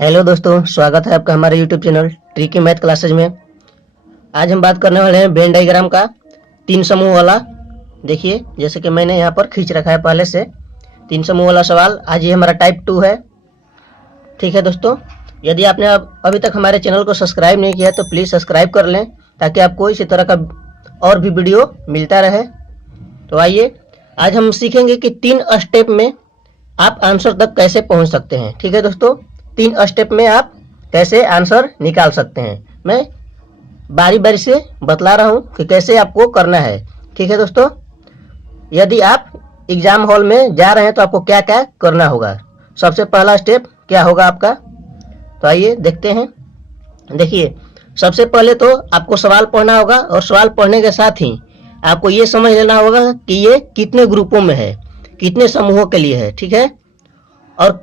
Hello दोस्तों, स्वागत है आपका हमारे YouTube channel tricky math classes में। आज हम बात करने वाले हैं वेन डायग्राम का 3 समूह वाला। देखिए, जैसे कि मैंने यहाँ पर खींच रखा है पहले से 3 समूह वाला सवाल। आज ये हमारा टाइप 2 है। ठीक है दोस्तों, यदि आपने अभी तक हमारे चैनल को सब्सक्राइब नहीं किया तो प्लीज़ सब्सक्राइब कर लें ताकि आपको इसी तरह का और भी वीडियो मिलता रहे। तो आइए, आज हम सीखेंगे कि 3 स्टेप में आप आंसर तक कैसे पहुँच सकते हैं। ठीक है दोस्तों, 3 स्टेप में आप कैसे आंसर निकाल सकते हैं। मैं बारी बारी से बतला रहा हूं कि कैसे आपको करना है। ठीक है दोस्तों, यदि आप एग्जाम हॉल में जा रहे हैं तो आपको क्या क्या करना होगा। सबसे पहला स्टेप क्या होगा आपका, तो आइए देखते हैं। देखिए, सबसे पहले तो आपको सवाल पढ़ना होगा और सवाल पढ़ने के साथ ही आपको ये समझ लेना होगा कि ये कितने ग्रुपों में है, कितने समूहों के लिए है। ठीक है, और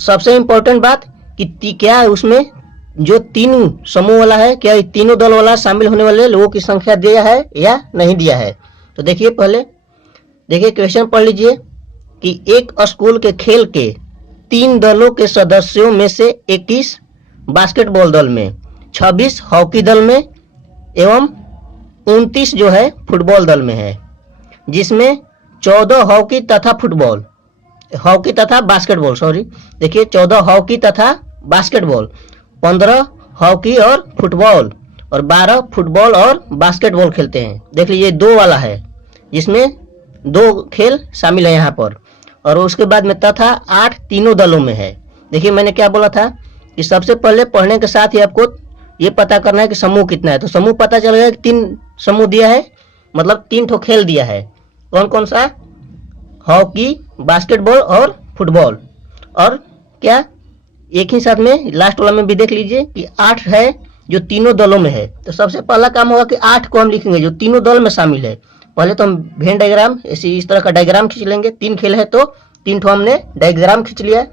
सबसे इम्पोर्टेंट बात कि क्या उसमें जो 3 समूह वाला है, क्या तीनों दल वाला शामिल होने वाले लोगों की संख्या दिया है या नहीं दिया है। तो देखिए, पहले देखिए क्वेश्चन पढ़ लीजिए कि एक स्कूल के खेल के 3 दलों के सदस्यों में से 21 बास्केटबॉल दल में, 26 हॉकी दल में एवं 29 जो है फुटबॉल दल में है, जिसमें 14 हॉकी तथा बास्केटबॉल देखिए 14 हॉकी तथा बास्केटबॉल, 15 हॉकी और फुटबॉल और 12 फुटबॉल और बास्केटबॉल खेलते हैं। देख लीजिए 2 वाला है जिसमें 2 खेल शामिल है यहाँ पर। और उसके बाद में तथा 8 तीनों दलों में है। देखिए, मैंने क्या बोला था कि सबसे पहले पढ़ने के साथ ही आपको ये पता करना है कि समूह कितना है। तो समूह पता चल गया कि 3 समूह दिया है, मतलब 3 ठो खेल दिया है। कौन कौन सा, हॉकी, बास्केटबॉल और फुटबॉल। और क्या एक ही साथ में लास्ट वाला में भी देख लीजिए कि 8 है जो तीनों दलों में है। तो सबसे पहला काम होगा कि 8 को हम लिखेंगे जो तीनों दल में शामिल है। पहले तो हम वेन डायग्राम इस तरह का डायग्राम खींच लेंगे। 3 खेल है तो 3 ठो हमने डायग्राम खींच लिया।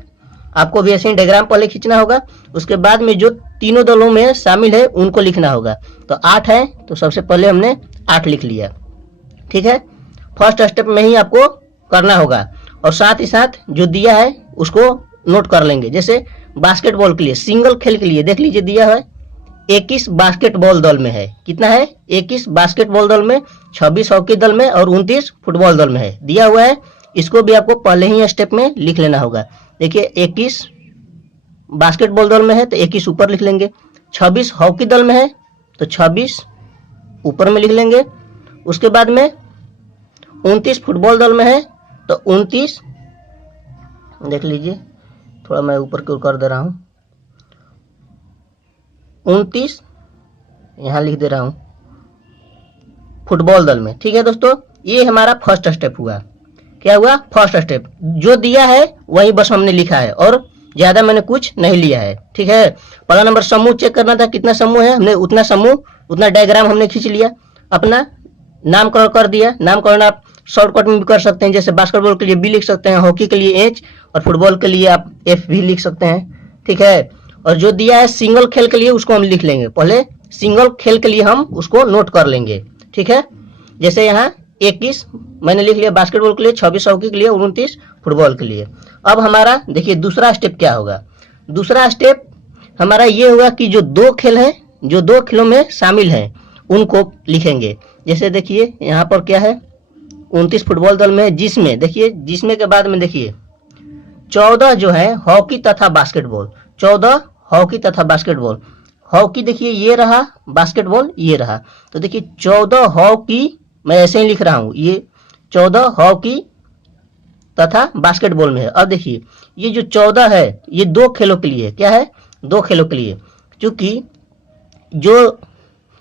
आपको भी ऐसे ही डायग्राम पहले खींचना होगा। उसके बाद में जो तीनों दलों में शामिल है उनको लिखना होगा। तो 8 है तो सबसे पहले हमने 8 लिख लिया। ठीक है, फर्स्ट स्टेप में ही आपको करना होगा। और साथ ही साथ जो दिया है उसको नोट कर लेंगे। जैसे बास्केटबॉल के लिए सिंगल खेल के लिए देख लीजिए दिया है 21 बास्केटबॉल दल में है। कितना है, 21 बास्केटबॉल दल में, 26 हॉकी दल में और 29 फुटबॉल दल में है, दिया हुआ है। इसको भी आपको पहले ही स्टेप में लिख लेना होगा। देखिए 21 बास्केटबॉल दल में है तो 21 ऊपर लिख लेंगे। 26 हॉकी दल में है तो 26 ऊपर में लिख लेंगे। उसके बाद में 29 फुटबॉल दल में है तो 29 देख लीजिए, थोड़ा मैं ऊपर की ओर कर दे रहा हूं, 29 यहां लिख दे रहा हूं फुटबॉल दल में। ठीक है दोस्तों, ये हमारा फर्स्ट स्टेप हुआ। क्या हुआ, फर्स्ट स्टेप। जो दिया है वही बस हमने लिखा है और ज्यादा मैंने कुछ नहीं लिया है। ठीक है, पहला नंबर समूह चेक करना था, कितना समूह है, हमने उतना समूह उतना डायग्राम हमने खींच लिया। अपना नामकरण कर दिया। नामकरण आप शॉर्टकट में भी कर सकते हैं, जैसे बास्केटबॉल के लिए बी लिख सकते हैं, हॉकी के लिए एच और फुटबॉल के लिए आप एफ भी लिख सकते हैं। ठीक है, और जो दिया है सिंगल खेल के लिए उसको हम लिख लेंगे। पहले सिंगल खेल के लिए हम उसको नोट कर लेंगे। ठीक है, जैसे यहाँ 21 मैंने लिख लिया बास्केटबॉल के लिए, 26 हॉकी के लिए और 29 फुटबॉल के लिए। अब हमारा देखिए दूसरा स्टेप क्या होगा। दूसरा स्टेप हमारा ये होगा कि जो 2 खेल है, जो 2 खेलों में शामिल है उनको लिखेंगे। जैसे देखिए यहाँ पर क्या है, 29 फुटबॉल दल में, जिसमें देखिए जिसमें के बाद में देखिए 14 जो है हॉकी तथा बास्केटबॉल, 14 हॉकी तथा बास्केटबॉल। हॉकी देखिए ये रहा, बास्केटबॉल ये रहा। तो देखिए 14 हॉकी, मैं ऐसे ही लिख रहा हूं, ये 14 हॉकी तथा बास्केटबॉल में है। अब देखिए ये जो 14 है ये 2 खेलों के लिए, क्या है, 2 खेलों के लिए। क्योंकि जो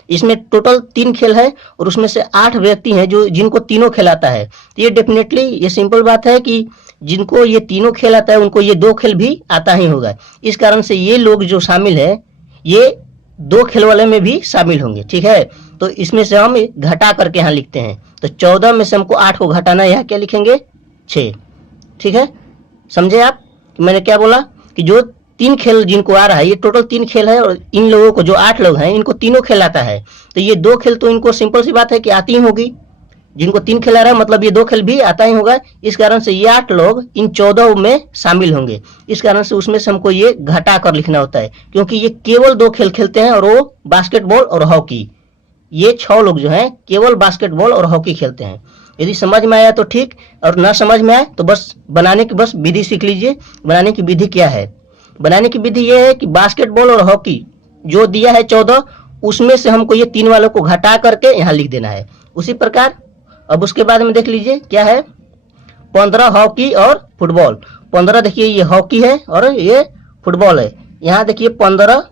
इसमें टोटल 3 खेल है और उसमें से 8 व्यक्ति हैं जो जिनको तीनों खेल आता है। तो ये डेफिनेटली ये सिंपल बात है कि जिनको ये तीनों खेल आता है उनको ये 2 खेल भी आता ही होगा। इस कारण से ये लोग जो शामिल है ये 2 खेल वाले में भी शामिल होंगे। ठीक है, तो इसमें से हम घटा करके यहाँ लिखते हैं। तो 14 में से हमको 8 को घटाना है, यहाँ क्या लिखेंगे 6। ठीक है, समझे आप मैंने क्या बोला कि जो 3 खेल जिनको आ रहा है, ये टोटल 3 खेल है और इन लोगों को जो 8 लोग हैं इनको तीनों खेल आता है। तो ये 2 खेल तो इनको सिंपल सी बात है कि आती ही होगी। जिनको 3 खेल आ रहा है मतलब ये 2 खेल भी आता ही होगा। इस कारण से ये 8 लोग इन 14 में शामिल होंगे। इस कारण से उसमें से हमको ये घटा कर लिखना होता है, क्योंकि ये केवल 2 खेल खेलते हैं और वो बास्केटबॉल और हॉकी। ये 6 लोग जो हैं केवल बास्केटबॉल और हॉकी खेलते हैं। यदि समझ में आया तो ठीक, और ना समझ में आए तो बस बनाने की बस विधि सीख लीजिए। बनाने की विधि क्या है? बनाने की विधि ये है कि बास्केटबॉल और हॉकी जो दिया है 14, उसमें से हमको ये 3 वालों को घटा करके यहाँ लिख देना है। उसी प्रकार अब उसके बाद में देख लीजिए क्या है, 15 हॉकी और फुटबॉल। 15 देखिए ये हॉकी है और ये फुटबॉल है। यहाँ देखिए 15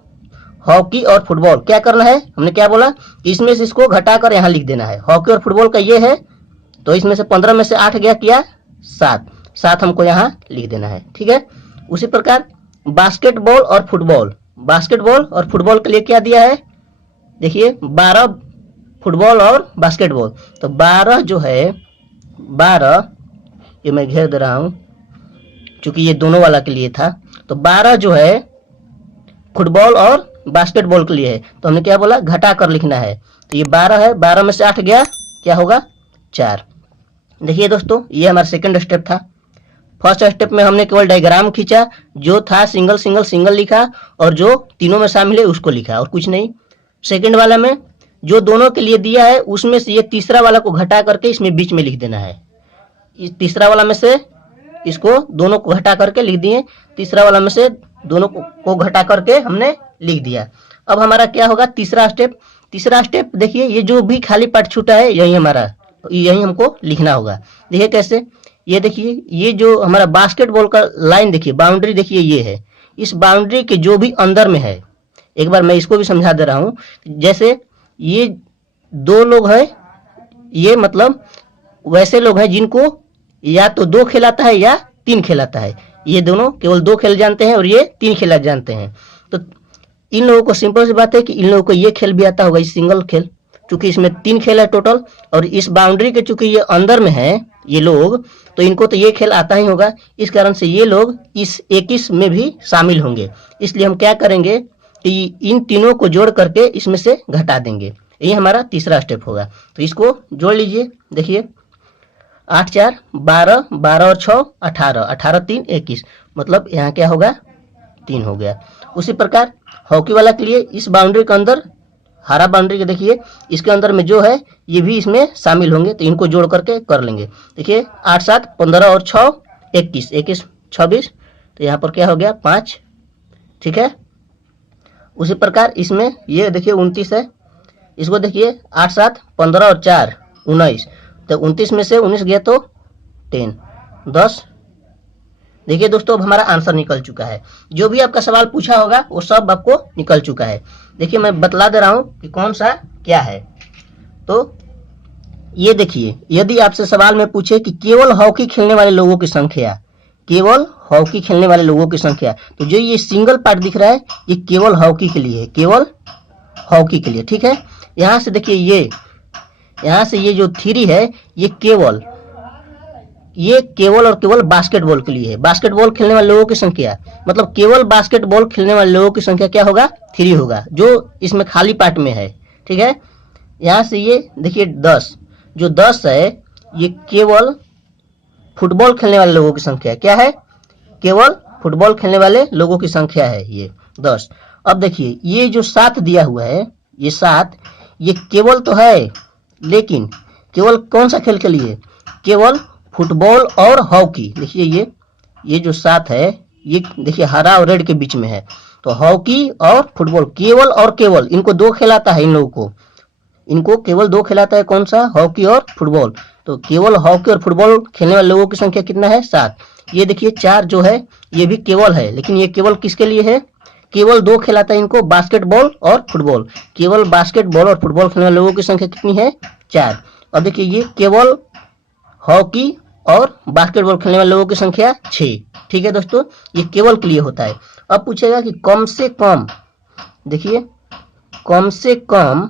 हॉकी और फुटबॉल। क्या करना है, हमने क्या बोला, इसमें से इसको घटा कर यहाँ लिख देना है। हॉकी और फुटबॉल का ये है, तो इसमें से 15 में से 8 गया, किया 7, 7 हमको यहाँ लिख देना है। ठीक है। उसी प्रकार बास्केटबॉल और फुटबॉल, बास्केटबॉल और फुटबॉल के लिए क्या दिया है, देखिए 12 फुटबॉल और बास्केटबॉल। तो 12 जो है, 12 ये मैं घेर दे रहा हूं क्योंकि ये दोनों वाला के लिए था। तो 12 जो है फुटबॉल और बास्केटबॉल के लिए है, तो हमने क्या बोला, घटा कर लिखना है। तो ये 12 है, 12 में से 8 गया, क्या होगा, 4। देखिए दोस्तों, ये हमारा सेकंड स्टेप था। फर्स्ट स्टेप में हमने केवल डायग्राम खींचा, जो था सिंगल सिंगल सिंगल लिखा, और जो तीनों में शामिल है उसको लिखा, और कुछ नहीं। सेकंड वाला में जो दोनों के लिए दिया है उसमें से ये तीसरा वाला को घटा करके इसमें बीच में लिख देना है। इस तीसरा वाला में से इसको दोनों को घटा करके लिख दिए, तीसरा वाला में से दोनों को घटा करके हमने लिख दिया। अब हमारा क्या होगा, तीसरा स्टेप। तीसरा स्टेप देखिए, ये जो भी खाली पार्ट छूटा है यही हमारा, यही हमको लिखना होगा। देखिए कैसे, ये देखिए, ये जो हमारा बास्केटबॉल का लाइन देखिए, बाउंड्री देखिए ये है। इस बाउंड्री के जो भी अंदर में है, एक बार मैं इसको भी समझा दे रहा हूं। जैसे ये 2 लोग हैं, ये मतलब वैसे लोग हैं जिनको या तो 2 खेल आता है या 3 खेल आता है। ये दोनों केवल 2 खेल जानते हैं और ये 3 खेल जानते हैं। तो इन लोगों को सिंपल सी बात है कि इन लोगों को ये खेल भी आता होगा, इस सिंगल खेल, क्योंकि इसमें 3 खेल है टोटल, और इस बाउंड्री के चूंकि ये अंदर में है ये लोग, तो इनको तो ये खेल आता ही होगा। इस कारण से ये लोग इस 21 में भी शामिल होंगे। इसलिए हम क्या करेंगे कि इन तीनों को जोड़ करके इसमें से घटा देंगे। ये हमारा तीसरा स्टेप होगा। तो इसको जोड़ लीजिए, देखिए 8 4 12, 12 और 6 18, 18 3 21, मतलब यहाँ क्या होगा, 3 हो गया। उसी प्रकार हॉकी वाला के लिए इस बाउंड्री के अंदर, हरा बाउंड्री के देखिए, इसके अंदर में जो है ये भी इसमें शामिल होंगे, तो इनको जोड़ करके कर लेंगे। देखिए 8 7 15 और 6 21, 21 26, तो यहाँ पर क्या हो गया, 5। ठीक है। उसी प्रकार इसमें ये देखिए 29 है, इसको देखिए 8 7 15 और 4 19, तो 29 में से 19 गया तो 10 10। देखिए दोस्तों, अब हमारा आंसर निकल चुका है। जो भी आपका सवाल पूछा होगा वो सब आपको निकल चुका है। देखिए मैं बतला दे रहा हूं कि कौन सा क्या है। तो ये देखिए, यदि आपसे सवाल में पूछे कि केवल हॉकी खेलने वाले लोगों की संख्या, केवल हॉकी खेलने वाले लोगों की संख्या, तो जो ये सिंगल पार्ट दिख रहा है ये केवल हॉकी के लिए है, केवल हॉकी के लिए। ठीक है। यहां से देखिए, ये यहां से ये जो 3 है ये केवल और केवल बास्केटबॉल के लिए है। बास्केटबॉल खेलने वाले लोगों की संख्या, मतलब केवल बास्केटबॉल खेलने वाले लोगों की संख्या क्या होगा, 3 होगा, जो इसमें खाली पार्ट में है। ठीक है। यहां से ये देखिए 10, जो 10 है ये केवल फुटबॉल खेलने वाले लोगों की संख्या, क्या है, केवल फुटबॉल खेलने वाले लोगों की संख्या है ये 10। अब देखिए ये जो 7 दिया हुआ है, ये 7 ये केवल तो है, लेकिन केवल कौन सा खेल के लिए, केवल फुटबॉल और हॉकी। देखिए ये जो 7 है ये देखिए हरा और रेड के बीच में है, तो हॉकी और फुटबॉल केवल और केवल, इनको 2 खिलाता है, इन लोगों को, इनको केवल 2 खिलाता है, कौन सा, हॉकी और फुटबॉल। तो केवल हॉकी और फुटबॉल खेलने वाले लोगों की संख्या कितना है, 7। ये देखिए 4 जो है ये भी केवल है, लेकिन ये केवल किसके लिए है, केवल 2 खिलाता है इनको, बास्केटबॉल और फुटबॉल। केवल बास्केटबॉल और फुटबॉल खेलने वाले लोगों की संख्या कितनी है, 4। अब देखिए ये केवल हॉकी और बास्केटबॉल खेलने वाले लोगों की संख्या 6। ठीक है दोस्तों, ये केवल के लिए होता है। अब पूछेगा कि कम से कम, देखिए कम से कम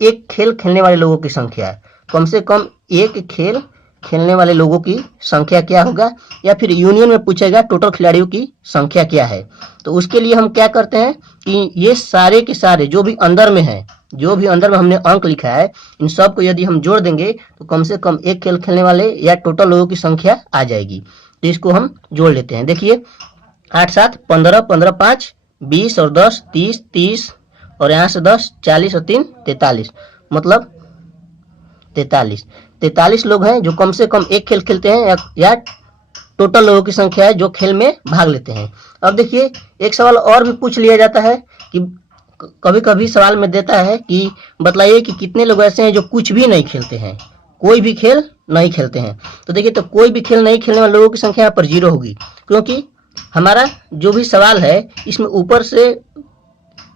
एक खेल खेलने वाले लोगों की संख्या है, कम से कम एक खेल खेलने वाले लोगों की संख्या क्या होगा, या फिर यूनियन में पूछेगा टोटल खिलाड़ियों की संख्या क्या है। तो उसके लिए हम क्या करते हैं कि ये सारे के सारे जो भी अंदर में है, जो भी अंदर में हमने अंक लिखा है, इन सब को यदि हम जोड़ देंगे तो कम से कम एक खेल खेलने वाले या टोटल लोगों की संख्या आ जाएगी। तो इसको हम जोड़ लेते हैं। देखिए 8 7 15, 15 5 20 और 10 30, 30 और यहाँ से 10 40 और 3 43, मतलब 43 लोग हैं जो कम से कम एक खेल खेलते हैं या टोटल लोगों की संख्या है जो खेल में भाग लेते हैं। अब देखिए एक सवाल और भी पूछ लिया जाता है कि कभी कभी सवाल में देता है कि बतलाइए कि कितने लोग ऐसे हैं जो कुछ भी नहीं खेलते हैं, कोई भी खेल नहीं खेलते हैं। तो देखिए तो कोई भी खेल नहीं खेलने वाले लोगों की संख्या यहाँ पर 0 होगी, क्योंकि हमारा जो भी सवाल है इसमें ऊपर से,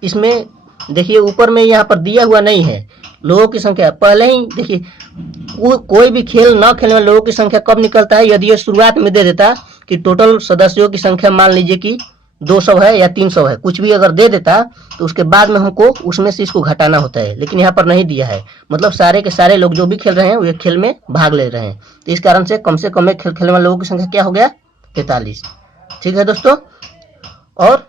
इसमें देखिए ऊपर में यहाँ पर दिया हुआ नहीं है लोगों की संख्या। पहले ही देखिए कोई भी खेल न खेलने वाले लोगों की संख्या कब निकलता है, यदि ये शुरुआत में दे देता कि टोटल सदस्यों की संख्या मान लीजिए कि 200 है या 300 है, कुछ भी अगर दे देता तो उसके बाद में हमको उसमें से इसको घटाना होता है, लेकिन यहाँ पर नहीं दिया है। मतलब सारे के सारे लोग जो भी खेल रहे हैं वो खेल में भाग ले रहे हैं, तो इस कारण से कम एक खेल खेलने वाले लोगों की संख्या क्या हो गया, 43। ठीक है दोस्तों। और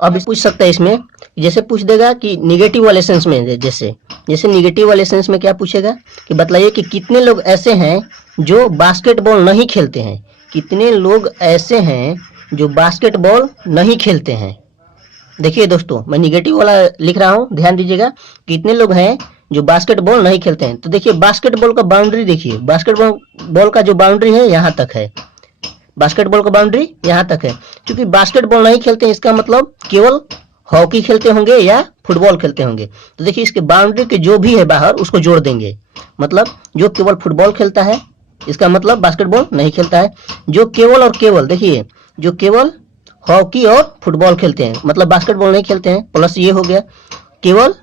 अब पूछ सकता है इसमें, जैसे पूछ देगा कि निगेटिव वाले सेंस में, जैसे निगेटिव वाले सेंस में क्या पूछेगा कि बतलाइए कि कितने लोग ऐसे हैं जो बास्केटबॉल नहीं खेलते हैं। कितने लोग ऐसे हैं जो बास्केटबॉल नहीं खेलते हैं। देखिए दोस्तों मैं निगेटिव वाला लिख रहा हूँ, ध्यान दीजिएगा। कितने लोग हैं जो बास्केटबॉल नहीं खेलते हैं। तो देखिए बास्केटबॉल का बाउंड्री देखिए, बास्केटबॉल का जो बाउंड्री है यहाँ तक है, बास्केटबॉल का बाउंड्री यहाँ तक है। क्योंकि बास्केटबॉल नहीं खेलते हैं इसका मतलब केवल हॉकी खेलते होंगे या फुटबॉल खेलते होंगे। तो देखिए इसके बाउंड्री के जो भी है बाहर उसको जोड़ देंगे, मतलब जो केवल फुटबॉल खेलता है इसका मतलब बास्केटबॉल नहीं खेलता है। जो केवल और केवल, देखिए जो केवल हॉकी और फुटबॉल खेलते हैं मतलब बास्केटबॉल नहीं खेलते हैं, प्लस ये हो गया केवल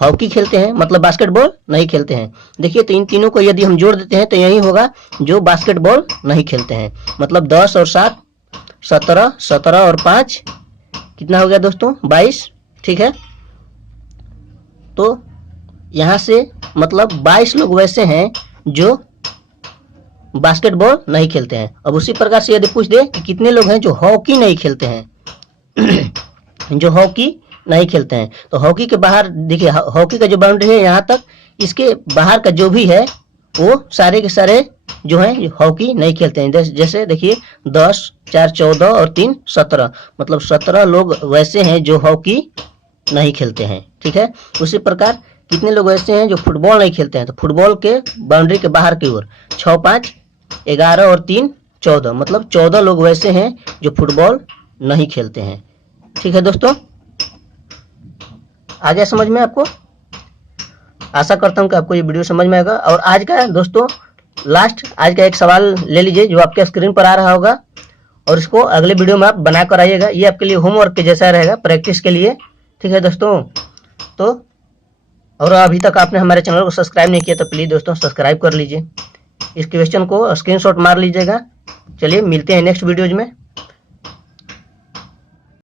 हॉकी खेलते हैं मतलब बास्केटबॉल नहीं खेलते हैं। देखिए तो इन तीनों को यदि हम जोड़ देते हैं तो यही होगा जो बास्केटबॉल नहीं खेलते हैं। मतलब 10 और 7 17, 17 और 5 कितना हो गया दोस्तों, 22। ठीक है, तो यहाँ से मतलब 22 लोग वैसे हैं जो बास्केटबॉल नहीं खेलते हैं। अब उसी प्रकार से यदि पूछ दे कि कितने लोग हैं जो हॉकी नहीं खेलते हैं जो हॉकी नहीं खेलते हैं, तो हॉकी के बाहर देखिए हॉकी का जो बाउंड्री है यहाँ तक, इसके बाहर का जो भी है वो सारे के सारे जो हैं हॉकी नहीं खेलते हैं। जैसे देखिए 10 4 14 और 3 17, मतलब 17 लोग वैसे हैं जो हॉकी नहीं खेलते हैं। ठीक है, उसी प्रकार कितने लोग ऐसे हैं जो फुटबॉल नहीं खेलते हैं, तो फुटबॉल के बाउंड्री के बाहर की ओर 6 5 11 और 3 14, मतलब 14 लोग वैसे हैं जो फुटबॉल नहीं खेलते हैं। ठीक है दोस्तों, आ गया समझ में आपको। आशा करता हूं कि आपको ये वीडियो समझ में आएगा। और आज का दोस्तों लास्ट, आज का एक सवाल ले लीजिए जो आपके स्क्रीन पर आ रहा होगा, और इसको अगले वीडियो में आप बना कर आइएगा। ये आपके लिए होमवर्क के जैसा रहेगा, प्रैक्टिस के लिए। ठीक है दोस्तों, तो और अभी तक आपने हमारे चैनल को सब्सक्राइब नहीं किया तो प्लीज़ दोस्तों सब्सक्राइब कर लीजिए। इस क्वेश्चन को स्क्रीनशॉट मार लीजिएगा। चलिए मिलते हैं नेक्स्ट वीडियोज में।